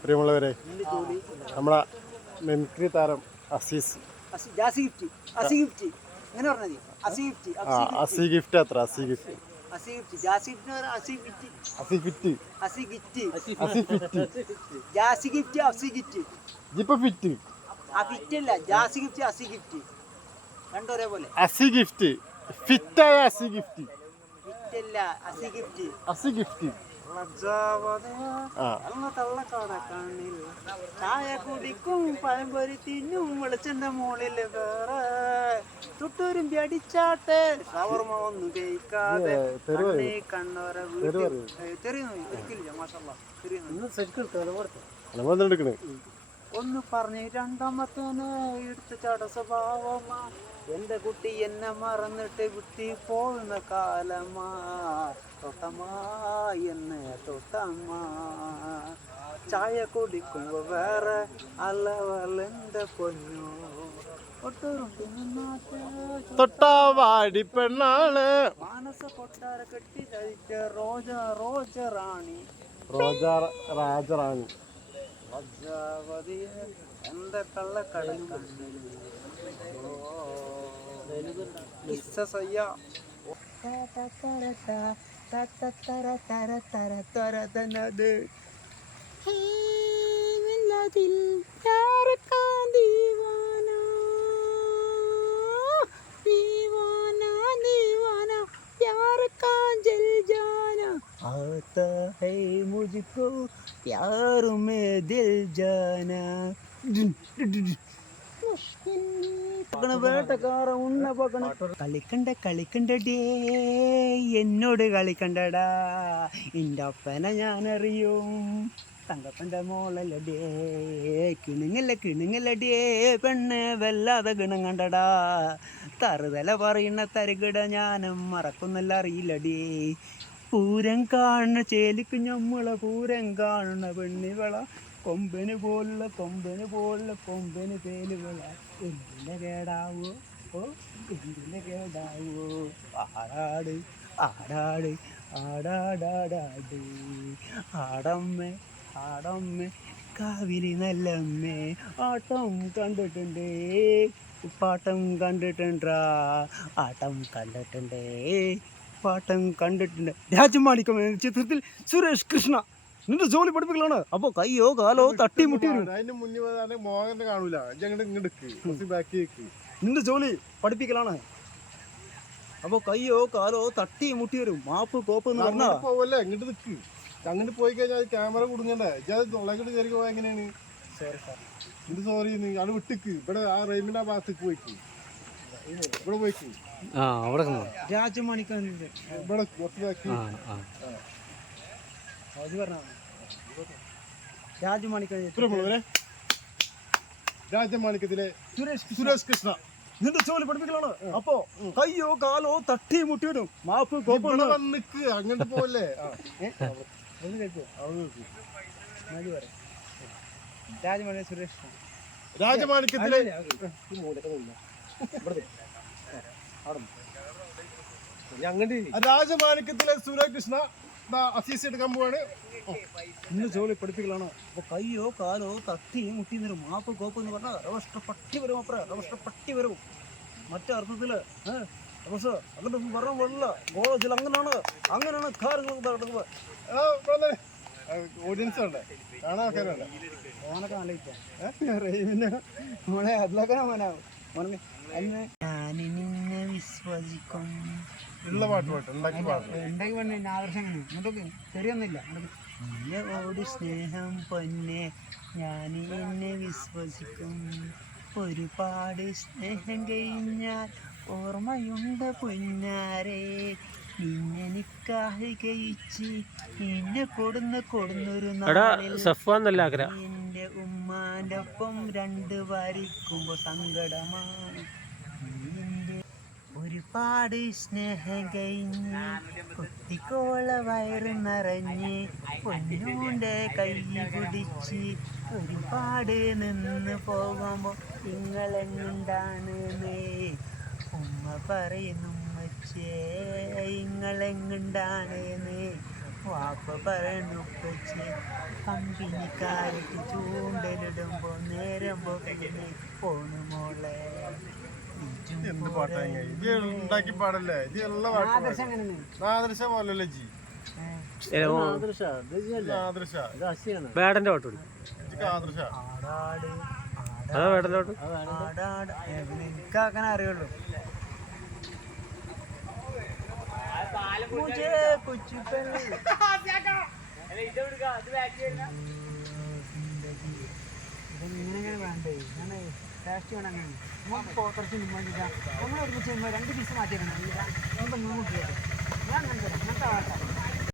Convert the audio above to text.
പ്രിയമുള്ളവരെ നമ്മളെ മെമിക്രി താരം അസീസ് അസി- ഗിഫ്റ്റ് അത്ര അസി ഗിഫ്റ്റ് ഫിറ്റ് അസി ഗിഫ്റ്റ് ഫിറ്റായ അസി ഗിഫ്റ്റ് ഗിഫ്റ്റ് ആ. ചായ കുടിക്കും പഴംപൊരി തിന്നും വെളിച്ചെണ്ണ മോളിൽ വേറെ. തൊട്ടൂരും അടിച്ചാട്ടെ ഷവർമ ഒന്നും കഴിക്കാതെ. കണ്ണേ കണ്ണോര വീട്ടിൽ. തെറിയൊന്നും ഒരിക്കലില്ല മാഷല്ല തെറിയൊന്നും നമ്മളെന്തെടുക്കണേ ഒന്ന് പറഞ്ഞ് രണ്ടാമത്തേന് എടുത്ത് ചട സ്വഭാവമാ എന്റെ കുട്ടി എന്നെ മറന്നിട്ട് വിട്ടി പോകുന്ന കാലമാ. എന്നെ തൊട്ടമ്മ. ചായ കുടിക്കുമ്പോ വേറെ അല്ലവലെന്റെ പൊന്നു. തൊട്ടാവാടി പെണ്ണാണ്. മാനസ കൊട്ടാര കെട്ടി കഴിച്ച റോജ റോജ റാണി. റോജ രാജറാണി ലജ്ജാവതിയെ എന്റെ കള്ളക്കടൽ आता मुझको प्यार में दिल जाना പകണ വേട്ടക്കാര ഉണ്ണ പകണ കളിക്കണ്ട കളിക്കണ്ടേ എന്നോട് കളിക്കണ്ടടാ എൻ്റെ അപ്പനെ ഞാൻ അറിയും തങ്കപ്പൻ്റെ മോളല്ലടേ കിണുങ്ങല്ല കിണുങ്ങല്ലടേ പെണ്ണ് വല്ലാതെ ഗുണം കണ്ടടാ തറുതല പറയുന്ന തരികിട ഞാനും മറക്കുന്നല്ല അറിയില്ലടേ പൂരം കാണുന്ന ചേലിക്ക് ഞമ്മളെ പൂരം കാണുന്ന പെണ്ണിവള. കൊമ്പന് പോലുള്ള കൊമ്പന് പോലുള്ള കൊമ്പന് പേലുകള എന്തിനെ കേടാവോ? ഓ എന്തിനെ കേടാവോ? ആടാട് ആടാട് ആടാടാടാട്. ആടമ്മേ ആടമ്മേ കാവിലി നല്ലമ്മേ. ആട്ടം കണ്ടിട്ടുണ്ടേ പാട്ടം കണ്ടിട്ടുണ്ടാ ആട്ടം കണ്ടിട്ടുണ്ടേ പാട്ടം കണ്ടിട്ടുണ്ട്. രാജമാണിക്കം എന്ന ചിത്രത്തിൽ സുരേഷ് കൃഷ്ണ. നിന്റെ ജോലി പഠിപ്പിക്കലാണ്. അപ്പൊ കയ്യോ കാലോ തട്ടി മുട്ടി വരും. അതിന്റെ മുന്നിൽ മോഹന്റെ കാണൂല. നിന്റെ ജോലി പഠിപ്പിക്കലാണ്. അപ്പൊ കയ്യോ കാലോ തട്ടി മുട്ടി വരും. മാപ്പ് കോപ്പ് എന്ന് പറഞ്ഞാ. പോവല്ലേ? ഇങ്ങോട്ട് നിക്ക്. അങ്ങോട്ട് പോയി കഴിഞ്ഞാൽ ക്യാമറ കുടുങ്ങണ്ടേ? കയറി എങ്ങനെയാണ്? എന്ത് സോറി അവിടെ വിട്ടിക്ക്. ഇവിടെ ആ റെയിമിന്റെ ആ ഭാഗത്തേക്ക് പോയിക്ക്. ഇവിടെ പോയിക്ക് ആ അവിടെ രാജമാണിക്കം ഇവിടെ ആ ബാക്കി രാജമാണിക്കം പ്രിയമുള്ളവരെ രാജമാണിക്യത്തിലെ സുരേഷ് സുരേഷ് കൃഷ്ണ. നിന്റെ ജോലി പഠിപ്പിക്കലാണ്. അപ്പൊ കയ്യോ കാലോ തട്ടി മുട്ടി വരും മാപ്പ് നിക്ക് അങ്ങോട്ട് പറയാം രാജമണി സുരേഷ് രാജമാണിക്യത്തിലെ രാജമാണിക്യത്തിലെ സൂര്യകൃഷ്ണ അസീസി എടുക്കാൻ പോവാണ്. ഇന്ന് ജോലി പഠിപ്പിക്കലാണ്. അപ്പൊ കയ്യോ കാലോ തട്ടി മുട്ടി നിരും മാപ്പ് കോപ്പ് എന്ന് പറഞ്ഞാൽ റവഷ്ട പട്ടി വരും അപ്പറ റവഷ്ട പട്ടി വരും. മറ്റേ അർത്ഥത്തിൽ അങ്ങനെ വെറും വെള്ള കോളേജിൽ അങ്ങനെയാണ് അങ്ങനെയാണ് കാര്യങ്ങൾ നടക്കുന്നത്. ഓഡിയൻസ് ഉണ്ട്. കാണാൻ ആൾക്കാരുണ്ട്. ഓനൊക്കെ ആലോചിക്കാം അതിലൊക്കെ മോനാവും മോനെ അന്ന് ഞാൻ നിന്നെ വിശ്വസിക്കും. ഉള്ള പാട്ട് പാട്ട് ഉണ്ടാക്കി പാട്ട്. ഉണ്ടാക്കി പെണ്ണെ ആദർശം അങ്ങനെ ഇങ്ങോട്ടൊക്കെ ശരിയൊന്നുമില്ല ഓടി സ്നേഹം പൊന്നെ ഞാൻ എന്നെ വിശ്വസിക്കും. ഒരുപാട് സ്നേഹം കഴിഞ്ഞാൽ ഓർമ്മയുണ്ട് പൊന്നാരെ. നിന്നെ നിക്കാഹ് കഴിച്ച് നിന്നെ കൊടുന്ന് കൊടുന്നൊരു നാളിൽ എന്റെ ഉമ്മാന്റെ ഒപ്പം രണ്ട് വരിക്കുമ്പോ സങ്കടമാണ് ഒരുപാട് സ്നേഹം കഴിഞ്ഞ് കുട്ടിക്കോള വയറ് നിറഞ്ഞ് പൊന്നൂന്റെ കൈ പിടിച്ച് ഒരുപാട് നിന്ന് പോകുമ്പോൾ നിങ്ങളെങ്ങുണ്ടാണ് ഉമ്മ പറയുന്നു ഉമ്മച്ചേ ഇങ്ങളെങ്ങുണ്ടാണ് വാപ്പ പറയുന്നു ഉപ്പച്ചേ കമ്പിനിക്കാരിട്ട് ചൂണ്ടലിടുമ്പോൾ നേരം പോകുന്നേ പോണു മോളെ. എന്ത് പാട്ടാ ഇത് ഉണ്ടാക്കി പാടല്ലേ? ഇത് എല്ലാ പാട്ടും പോലല്ലേ ജി? അറിയുള്ളൂ. ഇത് അത് ടേസ്റ്റ് വേണം അങ്ങനെ. നമുക്ക് നമ്മൾ ഒരുമിച്ച് രണ്ട് പീസ് മാറ്റിയിരുന്നു ഞാൻ അങ്ങനെ തരാം അങ്ങനത്തെ ആട്ടാ